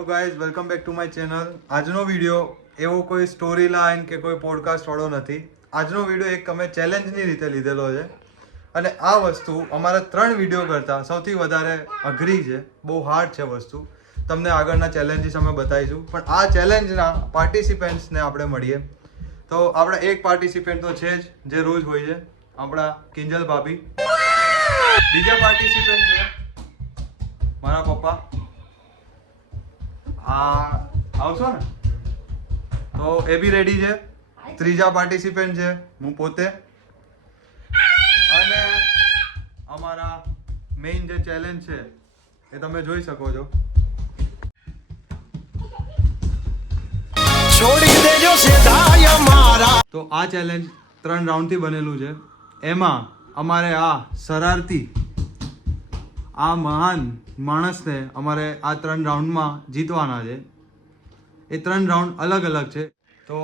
Hello guys, welcome back to my channel. આજનો video એવો કોઈ સ્ટોરી લાઈન કે કોઈ પોડકાસ્ટ વાળો નથી. આજનો વિડીયો એક અમે ચેલેન્જની રીતે લીધેલો છે અને આ વસ્તુ અમારા 3 વિડીયો કરતાં સૌથી વધારે અઘરી છે. બહુ હાર્ડ છે વસ્તુ. તમને આગળના ચેલેન્જીસ અમે બતાવીશું, પણ આ ચેલેન્જના પાર્ટિસિપેન્ટ્સને આપણે મળીએ. તો આપણા એક પાર્ટિસિપેન્ટ તો છે જ, જે રોજ હોય છે, આપણા કિંજલ ભાભી. બીજા પાર્ટિસિપેન્ટ છે મારા પપ્પા. હા, આવશો ને? તો એ બી રેડી છે. ત્રીજા પાર્ટિસિપેન્ટ છે હું પોતે. અને અમારા મેઇન જે ચેલેન્જ છે એ તમે જોઈ શકો છો. છોડી દેજો સીધા મારા. તો આ ચેલેન્જ 3 રાઉન્ડથી બનેલું છે. એમાં અમારે આ શરારતી, આ મહાન માણસને અમારે આ 3 રાઉન્ડમાં જીતવાના છે. એ 3 રાઉન્ડ અલગ અલગ છે. તો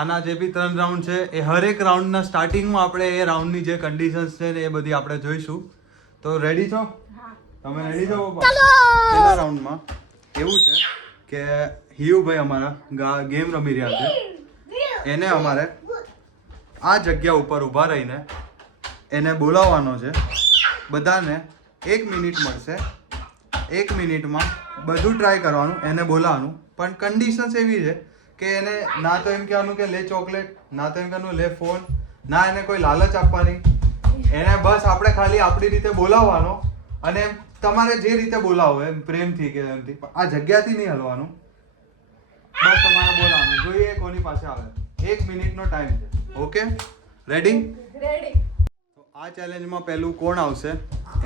આના જે બી 3 રાઉન્ડ છે એ હરેક રાઉન્ડના સ્ટાર્ટિંગમાં આપણે એ રાઉન્ડની જે કન્ડિશન્સ છે ને એ બધી આપણે જોઈશું. તો રેડી છો? તમે રેડી છો? પહેલા રાઉન્ડમાં એવું છે કે હિયુભાઈ અમારા ગેમ રમી રહ્યા છે. એને અમારે આ જગ્યા ઉપર ઊભા રહીને એને બોલાવવાનો છે. બધાને 1 મિનિટ મળશે. 1 મિનિટમાં બધું ટ્રાય કરવાનું, એને બોલાવવાનું. પણ કન્ડિશન્સ એવી છે કે એને ના તો એમ કહેવાનું કે લે ચોકલેટ, ના તો એમ કહેવાનું લે ફોન, ના એને કોઈ લાલચ આપવાની. એને બસ આપણે ખાલી આપણી રીતે બોલાવવાનો અને તમારે જે રીતે બોલાવો એમ પ્રેમથી કે એમથી. આ જગ્યાથી નહીં હલવાનું, બસ તમારે બોલાવવાનું. જોઈએ કોની પાસે આવે. 1 મિનિટનો ટાઈમ છે. Okay, ready? રેડી. તો આ ચેલેન્જમાં પહેલું કોણ આવશે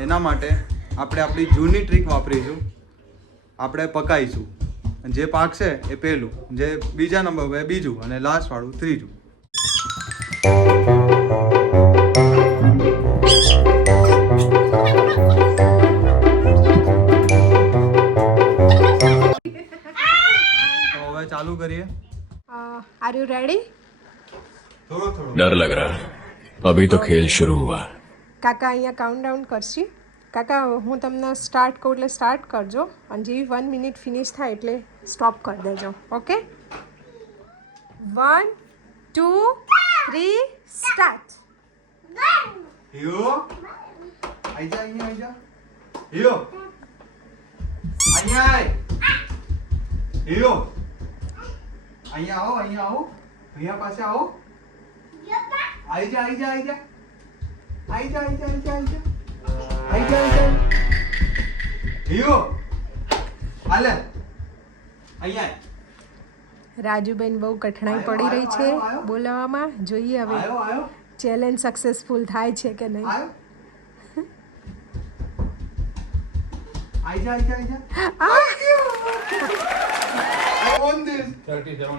એના માટે આપણે આપણી જૂની ટ્રીક વાપરીશું. આપણે પકાઈશું. જે પાકશે એ પહેલું, જે બીજા નંબર પર બીજું અને લાસ્ટ વાળું ત્રીજું. તો હવે ચાલુ કરીએ. Are you ready? થોડો થોડો डर लग रहा है, अभी तो खेल शुरू हुआ. કાકા અહીંયા કાઉન્ટ ડાઉન કરશી. કાકા હું તમને સ્ટાર્ટ કહું એટલે સ્ટાર્ટ કરજો અને જેવી 1 મિનિટ ફિનિશ થાય એટલે સ્ટોપ કરી દેજો. Okay, 1 2 3 start. હિયો આઈ જા, અહીંયા આઈ જા. હિયો અહીંયા આય. હિયો અહીંયા આવો, અહીંયા આવો. ભૈયા પાસે આવો. આઈ જા, આઈ જા, આઈ જા. આઈ જા, આઈ જા, આઈ જા, આઈ જા. આઈ જા, આઈ જા. હિયો હાલે અહીંયા આય. રાજુબેન બહુ કઠણાઈ પડી રહી છે બોલાવવામાં. જોઈએ હવે આયો આયો ચેલેન્જ સક્સેસફુલ થાય છે કે નહીં. આયો. આઈ જા, આઈ જા, આઈ જા. I won this. 37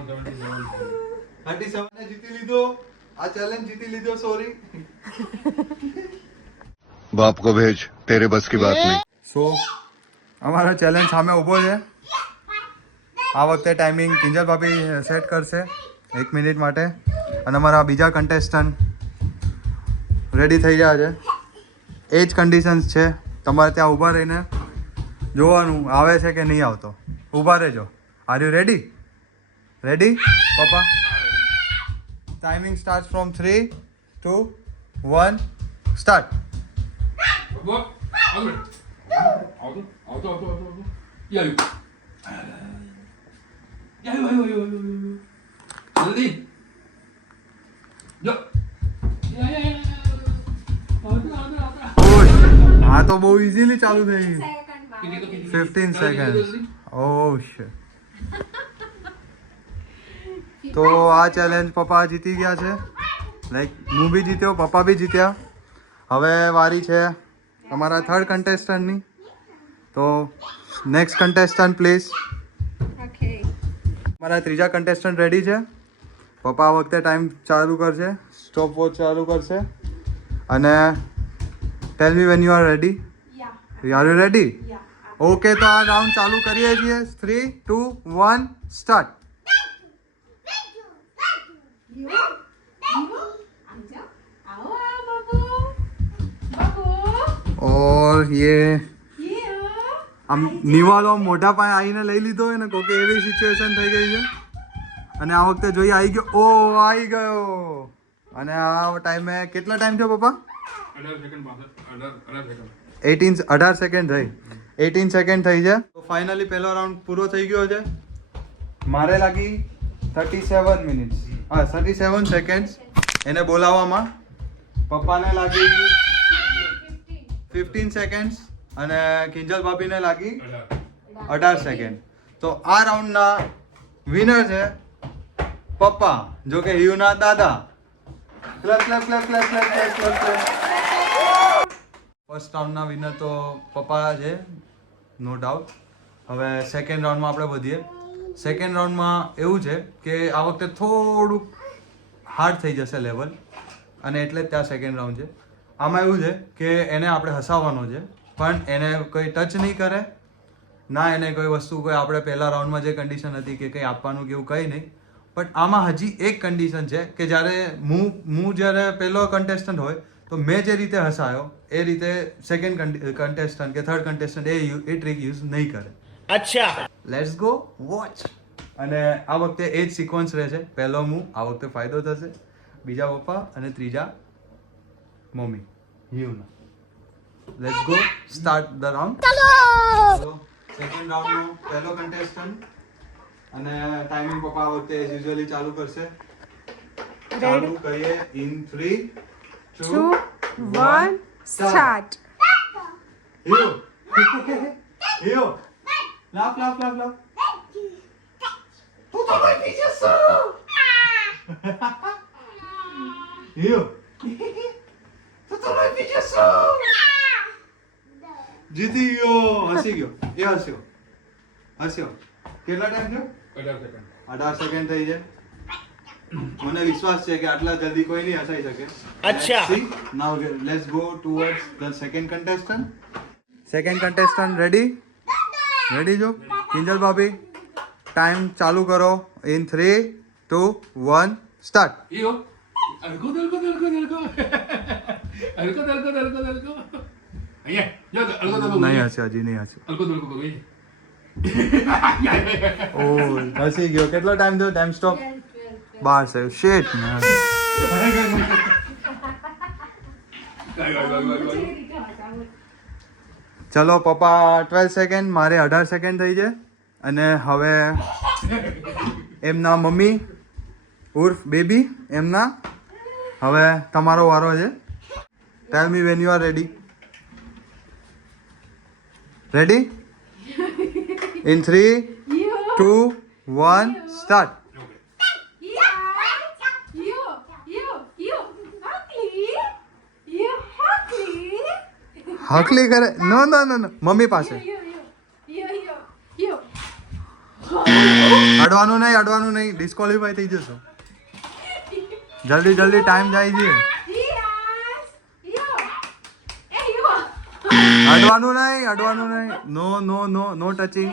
ને જીતી લીધો. આ ચેલેન્જ જીતી લીધો. સોરી. बाप को भेज, तेरे बस की बात नहीं. સો અમારો ચેલેન્જ સામે ઊભો છે. આ વખતે ટાઈમિંગ કિંજલ ભાભી સેટ કરશે 1 મિનિટ માટે. અને અમારા બીજા કન્ટેસ્ટન્ટ રેડી થઈ ગયા છે. એ જ કન્ડિશન્સ છે. તમારે ત્યાં ઊભા રહીને જોવાનું આવે છે કે નહીં આવતો. ઊભા રહેજો. R you ready? રેડી પપ્પા? Timing start from 3 2 1 start. આ તો બહુ ઇઝીલી ચાલુ થઈ ગઈ. 15 સેકન્ડ. ઓહ શિટ. તો આ ચેલેન્જ પપ્પા જીતી ગયા છે. લાઈક હું બી જીત્યો, પપ્પા બી જીત્યા. હવે વારી છે અમારા 3rd કન્ટેસ્ટન્ટની. તો નેક્સ્ટ કન્ટેસ્ટન્ટ પ્લીઝ. ઓકે, અમારા ત્રીજા કન્ટેસ્ટન્ટ રેડી છે. પપ્પા આ વખતે ટાઈમ ચાલુ કરશે, સ્ટોપ વોચ ચાલુ કરશે. અને tell me when you are ready. Are you ready? Okay, તો આ રાઉન્ડ ચાલુ કરીએ છીએ. 3 2 1 સ્ટાર્ટ. और ये આમ નિવાલો આમ મોઢા પાસે આવીને લઈ લીધો હોય ને કોકે એવી સિચ્યુએશન થઈ ગઈ છે. અને આ વખતે જોઈએ આવી ગયો. ઓ આવી ગયો. અને આ ટાઈમે કેટલા ટાઈમ થયો પપ્પા? 18 સેકન્ડ થઈ. 18 સેકન્ડ થઈ છે. તો ફાઇનલી પહેલો રાઉન્ડ પૂરો થઈ ગયો છે. મારે લાગી 37 મિનિટ્સ 37 સેકન્ડ્સ એને બોલાવવામાં. પપ્પાને લાગી 15 સેકન્ડ્સ અને કિંજલ ભાભીને લાગી 18 સેકન્ડ. તો આ રાઉન્ડના વિનર છે પપ્પા, જો કે યુના દાદા. Clap clap clap clap clap clap clap clap. First રાઉન્ડના વિનર તો પપ્પા છે, નો ડાઉટ. હવે સેકન્ડ રાઉન્ડમાં આપણે વધીએ. સેકન્ડ રાઉન્ડમાં એવું છે કે આ વખતે થોડુંક હાર્ડ થઈ જશે લેવલ, અને એટલે જ ત્યાં સેકન્ડ રાઉન્ડ છે. આમાં એવું છે કે એને આપણે હસાવવાનો છે, પણ એને કોઈ ટચ નહીં કરે ના, એને કોઈ વસ્તુ કોઈ આપણે પહેલા રાઉન્ડમાં જે કન્ડિશન હતી કે કંઈ આપવાનું કે એવું કંઈ નહીં. બટ આમાં હજી એક કન્ડિશન છે કે જ્યારે હું જ્યારે પહેલો કન્ટેસ્ટન્ટ હોય તો મેં જે રીતે હસાયો એ રીતે સેકન્ડ કન્ટેસ્ટન્ટ કે થર્ડ કન્ટેસ્ટન્ટ એ ટ્રીક યુઝ નહીં કરે. અચ્છા, લેટ્સ ગો વોચ. અને આ વખતે એ જ સિક્વન્સ રહેશે. પહેલો હું, આ વખતે ફાયદો થશે. બીજા પપ્પા અને ત્રીજા મમ્મી. યુના. Let's go start the round. ચલો સેકન્ડ રાઉન્ડનો પહેલો કન્ટેસ્ટન્ટ. અને ટાઈમિંગ પપ્પા આ વખતે એઝ યુઝ્યુઅલી ચાલુ કરશે. ચાલુ કરીએ ઇન 3 2 1 સ્ટાર્ટ. હિયો હિયો લાફ લાફ લાફ લાફ. તું તો કોઈ પીછે સો. હિયો તું તો કોઈ પીછે સો. જીતી ગયો. હસી ગયો. એ હસ્યો હસ્યો. કેટલા ટાઈમ થયો? 18 સેકન્ડ થઈ છે. મને વિશ્વાસ છે કે આટલા જલ્દી કોઈ નહીં હસાઈ શકે. અચ્છા, now let's go towards the second contestant. Second contestant ready? Ready જો કિંજલ ભાભી, ટાઈમ ચાલુ કરો ઇન 3 2 1 સ્ટાર્ટ. ઈયો અલકો દલકો દલકો દલકો અલકો દલકો દલકો દલકો અહીંયા જો અલકો દલકો નહીં હસ્યો, હજી નહીં હસ્યો. અલકો દલકો કરો ઓ હસી ગયો. કેટલો ટાઈમ થયો? Time stop 12 second. Shit man. ચલો પપ્પા 12 સેકન્ડ, મારે 18 સેકન્ડ થઈ છે. અને હવે એમના મમ્મી ઉર્ફ બેબી એમના, હવે તમારો વારો છે. Tell me when you are ready. Ready? In 3 2 1 start. હકલી કરે? નો નો નો નો, મમ્મી પાસે. અડવાનું નહીં, અડવાનું નહીં, ડિસ્કોલિફાઈ થઈ જશો. જલ્દી જલ્દી, ટાઈમ જાય છે. અડવાનું નહીં, અડવાનું નહીં. નો નો નો નો ટચિંગ.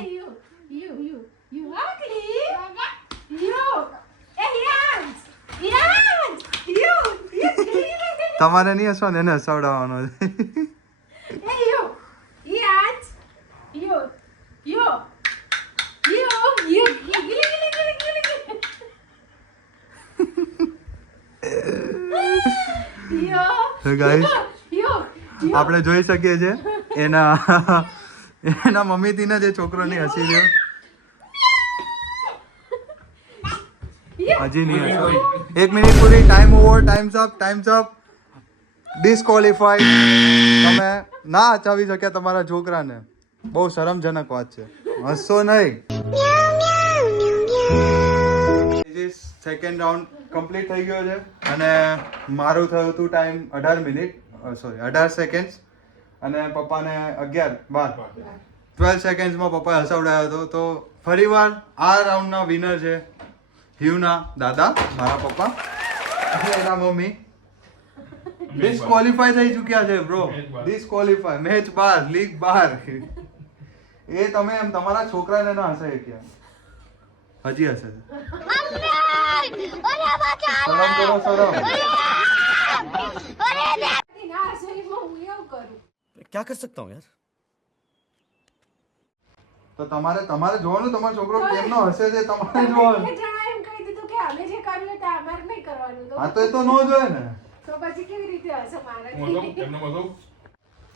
તમારે નહીં હસવાનું, એને હસાવડાવવાનો છે. So guys, આપણે જોઈ શકીએ છીએ એના મમ્મી થી જે છોકરો ની હસી રહ્યો. હજી નહીં હસ્યો. 1 મિનિટ પૂરી. Time over. Time's up. Time's up. Disqualified. તમે ના હચાવી શક્યા તમારા છોકરાને. બહુ શરમજનક વાત છે. હસશો નહીં. સેકન્ડ રાઉન્ડ કમ્પ્લીટ થઈ ગયો છે અને મારું થયું હતું ટાઈમ 18 મિનિટ સોરી 18 સેકન્ડ્સ અને પપ્પાને 12 સેકન્ડ્સમાં પપ્પાએ હસાવડાયો હતો. તો ફરીવાર આ રાઉન્ડના વિનર છે હ્યુના દાદા, મારા પપ્પા અને એના મમ્મી. ડિસ્કોલિફાઈ થઈ ચૂક્યા છે બ્રો. ડિસ્કોલિફાઈ. મેચ બહાર, લીગ બહાર. એ તમે એમ તમારા છોકરાને ના હસાઈ શક્યા. હજી હશે. શરમ કરો, શરમ. क्या कर सकता हूँ यार તો તમારે જોવાનું તમારો છોકરો કેમનો હશે તે તમારે જોવાનું. એમ કહી દીધું કે અમે જે કરીએ તે અમારે નહીં કરવાનું. હા તો એ તો નો જોઈએ ને. તો પછી કેવી રીતે હશે મારે? મગો એમનો મગો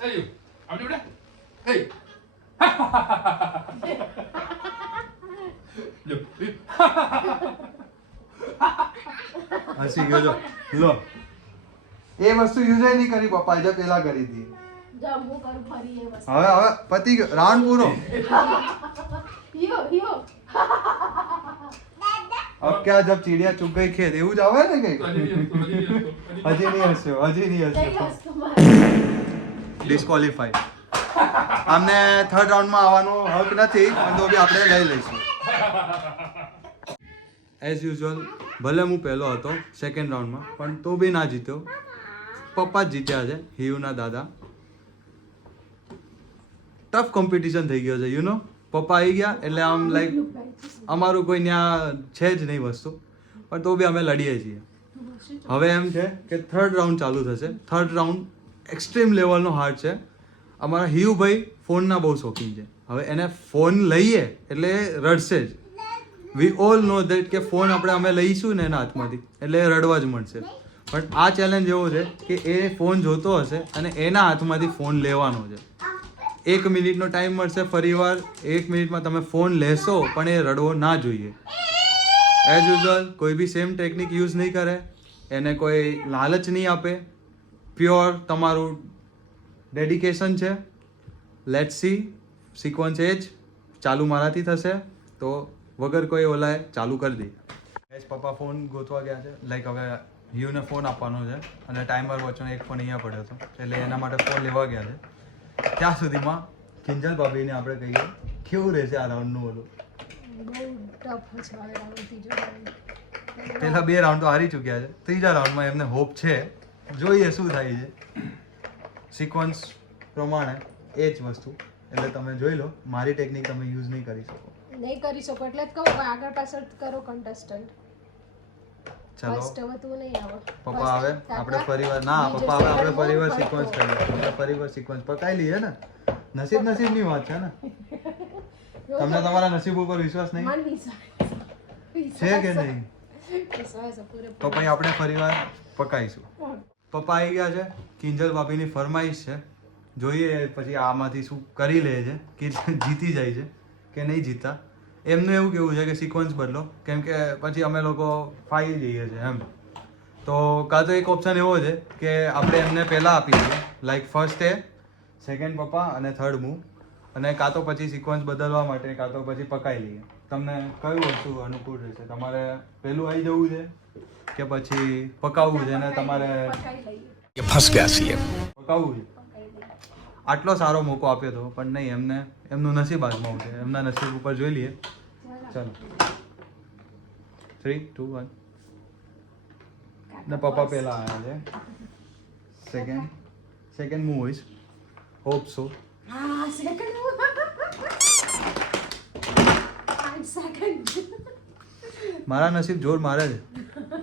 એય આવડી બેટા એય લો હસી ગયો જો લો એ વસ્તુ યુઝ નહીં કરી પપ્પા જે પેલા કરી હતી. જાઓ હું કરું ફરી એ વસ્તુ. હવે પતી ગયો રાઉન્ડ પૂરો. હિયો अब क्या जब चिड़िया चुग गई खेत એવું જ આવે ને કઈ હજી હજી નહીં હસ્યો ડિસ્કોલિફાઈ. અમને થર્ડ રાઉન્ડમાં આવવાનો હક નથી પણ તો બી આપણે લઈ લઈશું. એઝ યુઝ્યુઅલ ભલે હું પહેલો હતો સેકન્ડ રાઉન્ડમાં પણ તો બી ના જીત્યો. પપ્પા જ જીત્યા છે હિયુના દાદા. ટફ કોમ્પિટિશન થઈ ગયો છે યુ નો. પપ્પા આવી ગયા એટલે આમ લાઈક અમારું કોઈ ત્યાં છે જ નહીં વસ્તુ પણ તો બી અમે લડીએ છીએ. હવે એમ છે કે થર્ડ રાઉન્ડ ચાલુ થશે. થર્ડ રાઉન્ડ એક્સ્ટ્રીમ લેવલનો હાર્ડ છે. અમારા હિયુભાઈ ફોનના બહુ શોખીન છે. હવે એને ફોન લઈએ એટલે રડશે જ. વી ઓલ નો દેટ કે ફોન અમે લઈશું ને એના હાથમાંથી એટલે એ રડવા જ મળશે. પણ આ ચેલેન્જ એવો છે કે એ ફોન જોતો હશે અને એના હાથમાંથી ફોન લેવાનો છે. 1 મિનિટનો ટાઈમ મળશે ફરીવાર. 1 મિનિટમાં તમે ફોન લેશો પણ એ રડવો ના જોઈએ. એઝ યુઝ્યુઅલ કોઈ બી સેમ ટેકનિક યુઝ નહીં કરે. એને કોઈ લાલચ નહીં આપે. પ્યોર તમારું ડેડિકેશન છે. લેટ સી સિક્વન્સ એ જ ચાલુ મારાથી થશે તો વગર કોઈ ઓલાએ ચાલુ કરી દઈએ. પપ્પા ફોન ગોતવા ગયા છે. લાઈક હવે યુને ફોન આપવાનો છે અને ટાઈમર વોચનો એક ફોન અહીંયા પડ્યો હતો એટલે એના માટે ફોન લેવા ગયા છે. ત્યાં સુધીમાં કિંજલ ભાભીને આપણે કહીએ કેવું રહેશે આ રાઉન્ડનું ઓલું. બહુ ટફ છે હવે રાઉન્ડ ત્રીજો રાઉન્ડ. પહેલા 2 રાઉન્ડ તો હારી ચૂક્યા છે. ત્રીજા રાઉન્ડમાં એમને હોપ છે. જોઈએ શું થાય છે. સિક્વન્સ પ્રમાણે એ જ વસ્તુ એટલે તમે જોઈ લો. મારી ટેકનિક તમે યુઝ નહીં કરી શકો. નહીં કરી શકો એટલે જ કહું આગળ પાછળ કરો કન્ટેસ્ટન્ટ. ચલો ફર્સ્ટ હવે તું નહીં આવો. પપ્પા આવે આપણે ફરીવાર ના પપ્પા આવે આપણે ફરીવાર સિક્વન્સ કરીએ. આપણે ફરીવાર સિક્વન્સ પકાઈ લઈએ ને. નસીબની વાત છે ને. તમને તમારા નસીબ ઉપર વિશ્વાસ નહીં મન વિશ્વાસ છે કે નહીં? વિશ્વાસ પૂરે તો પછી આપણે ફરીવાર પકાઈશું. પપ્પા આવી ગયા છે. કિંજલ ભાભીની ફરમાઈશ છે. જોઈએ પછી આમાંથી શું કરી લે છે કે જીતી જાય છે કે નહીં જીતતા. એમનું એવું કેવું છે કે સિક્વન્સ બદલો કેમ કે પછી અમે લોકો ફાઈ જઈએ છીએ એમ. તો કાં તો એક ઓપ્શન એવો છે કે આપણે એમને પહેલાં આપી દઈએ લાઈક ફર્સ્ટ એ સેકન્ડ પપ્પા અને થર્ડ હું અને કાં તો પછી સિક્વન્સ બદલવા માટે કાં તો પછી પકાઈ લઈએ. તમને કયું વસ્તુ અનુકૂળ રહેશે? તમારે પહેલું આવી જવું છે કે પછી પકાવવું છે ને તમારે પકાઈ લઈએ. फंस गया सीएम. પકાવવું છે? આટલો સારો મોકો આપ્યો હતો પણ નહીં એમનું નસીબ આજમાવું છે. એમના નસીબ ઉપર જોઈ લઈએ. ચલો 3, 2, 1 ને પપ્પા પહેલા આવ્યા છે. સેકન્ડ હું હોઈશ. Hope so. હા સેકન્ડ 5 સેકન્ડ. મારા નસીબ જોર મારે છે.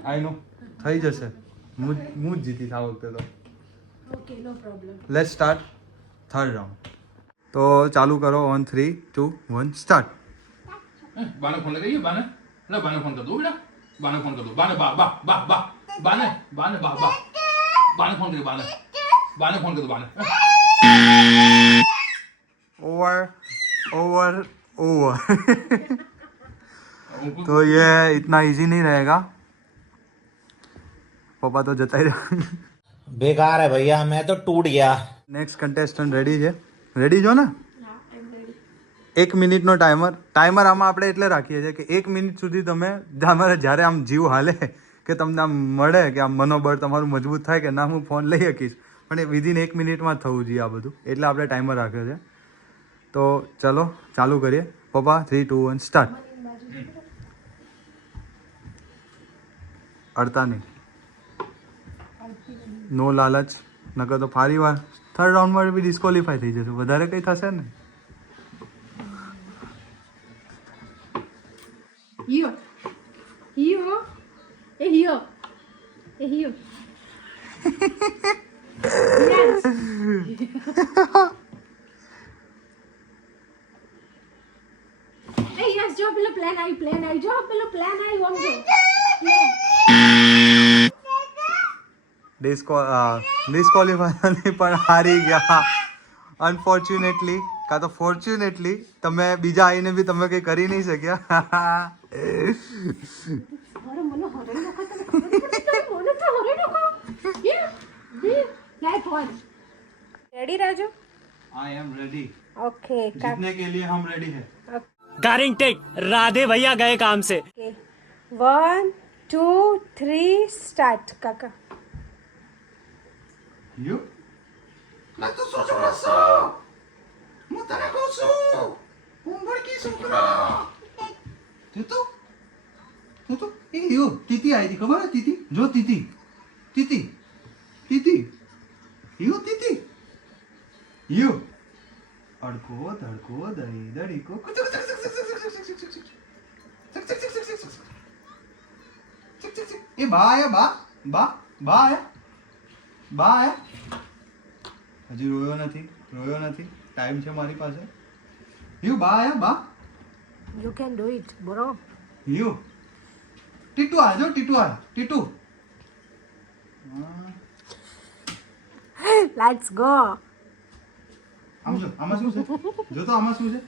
આઈ નો થઈ જશે. હું જ જીતી આ વખતે તો. Okay no problem. Let's start third round. તો ચાલુ કરો ઓન 3, 2, 1 સ્ટાર્ટ. બાને ફોન લગાઈએ બાને લે બાને ફોન કર દો બેટા બાને ફોન કર દો બાને બા બા બા બા બાને બાને બા બા બાને ફોન कर बाने फोन कर दो बाने ओवर तो ये इतना इजी नहीं रहेगा. पापा तो जता ही रहा. बेकार है भैया, मैं तो टूट गया. नेक्स्ट कंटेस्टન્ટ રેડી છે? રેડી છો ને? 1 મિનિટનો ટાઈમર આમાં આપણે એટલે રાખીએ છીએ કે 1 મિનિટ સુધી તમે તમારે જ્યારે આમ જીવ હાલે કે તમને આમ મળે કે આમ મનોબળ તમારું મજબૂત થાય કે ના હું ફોન લઈ શકીશ, પણ એ વિધિન 1 મિનિટમાં થવું જોઈએ આ બધું, એટલે આપણે ટાઈમર રાખ્યો છે. તો ચલો ચાલુ કરીએ. પપ્પા 3, 2, 1 સ્ટાર્ટ. અડતા નહીં, નો લાલચ, નકર તો ફરી વાર થર્ડ રાઉન્ડમાં બી ડિસ્કોલિફાઈ થઈ જશે. વધારે કંઈ થશે ને? પેલો પ્લાન આવી જો પેલો પ્લાન આવ્યો આમ જો ડિસ્કોલિફાય નહીં પણ હારી ગયા અનફોર્ચ્યુનેટલી કાં તો ફોર્ચ્યુનેટલી તમે બીજા આવીને બી તમે કંઈ કરી નહીં શક્યા અરે મને હરે નખો તને ખબર પડે તો મને તો હરે નખો light on ready Raju I am ready okay जीतने के लिए हम रेडी हैं कारिंग टेक राधे भैया गए काम से 1 2 3 स्टार्ट काका You? તીતી આવી હતી ખબર તીતી જો તીતી તીતી તીતી યુ તીતી યુ અડકો ધડકો દડી દડીકો એ બા આયા બા બા બા આયા બા આયા હજી રોયો નથી ટાઈમ છે મારી પાસે યુ બા આયા બા you can do it bro you Titu આજો ટીટુ ટીટુ લેટ્સ ગો આમ જો આમાં શું છે જો તો આમાં શું છે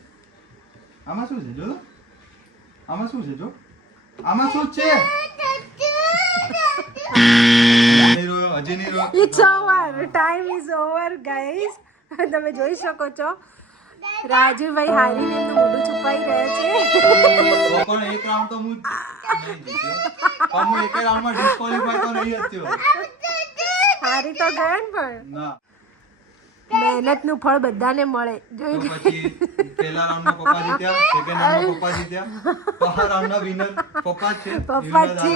આમાં શું છે જો તો આમાં શું છે જો આમાં શું છે નહીં રોયો હજી નહીં રોયો it's over time is over guys તમે જોઈ શકો છો રાજુભાઈ હારીને એમનું મોઢું છુપાઈ રહ્યા છે તો પણ એક રાઉન્ડ તો હું નહીં જીત્યો પણ હું એક રાઉન્ડમાં ડિસ્કોલિફાય તો નહીં જ થયો હારી તો ગયા ને પણ ના મહેનતનું ફળ બધાને મળે તો જોઈ પછી પહેલા રાઉન્ડમાં પપ્પા જીત્યા સેકન્ડ રાઉન્ડમાં પપ્પા જીત્યા પહેલા રાઉન્ડના વિનર પપ્પા જ છે પપ્પા જ છે.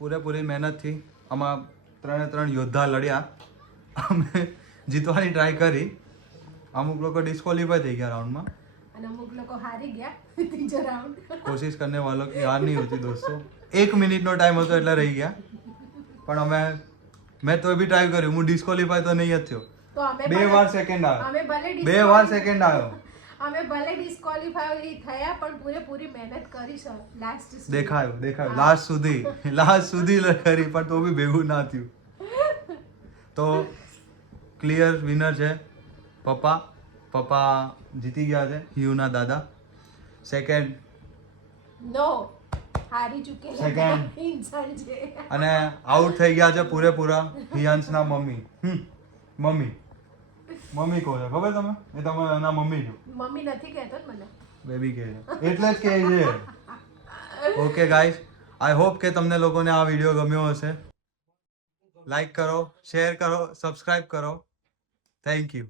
પૂરેપૂરી મહેનતથી આમાં 3 યોદ્ધા લડ્યા અમે જીતવાની ટ્રાય કરી અમુક લોકો ડિસ્કોલિફાય થઈ ગયા રાઉન્ડમાં અને અમુક લોકો હારી ગયા ત્રીજો રાઉન્ડ कोशिश करने वालों की हार नहीं होती दोस्तों 1 મિનિટનો ટાઈમ હતો એટલે રહી ગયા પણ મેં તો બી ટ્રાય કર્યું હું ડિસ્કોલિફાય તો નહીં જ થયો તો અમે 2 વાર સેકન્ડ અમે ભલે આવ્યો 2 વાર સેકન્ડ આવ્યો અમે ભલે ડિસ્કોલિફાઈ થયા પણ પૂરેપૂરી મહેનત કરી છે લાસ્ટ દેખાયો લાસ્ટ સુધી કરી પણ તો બી ભેગું ના થયું તો ક્લિયર વિનર છે પપ્પા જીતી ગયા છે હિયુના દાદા સેકન્ડ નો હારી ચૂકે Second. ઇન્સાન છે અને આઉટ થઈ ગયા છે પૂરેપૂરા હિયાન્સના મમ્મી કહો છો ખબર તમે એ તમે એના મમ્મી છો મમ્મી નથી કહેતો ને મને બેબી કહે છે એટલે જ કહે છે ઓકે ગાઈસ આઈ હોપ કે તમને લોકોને આ વિડીયો ગમ્યો હશે લાઈક કરો શેર કરો સબસ્ક્રાઇબ કરો થેન્ક યુ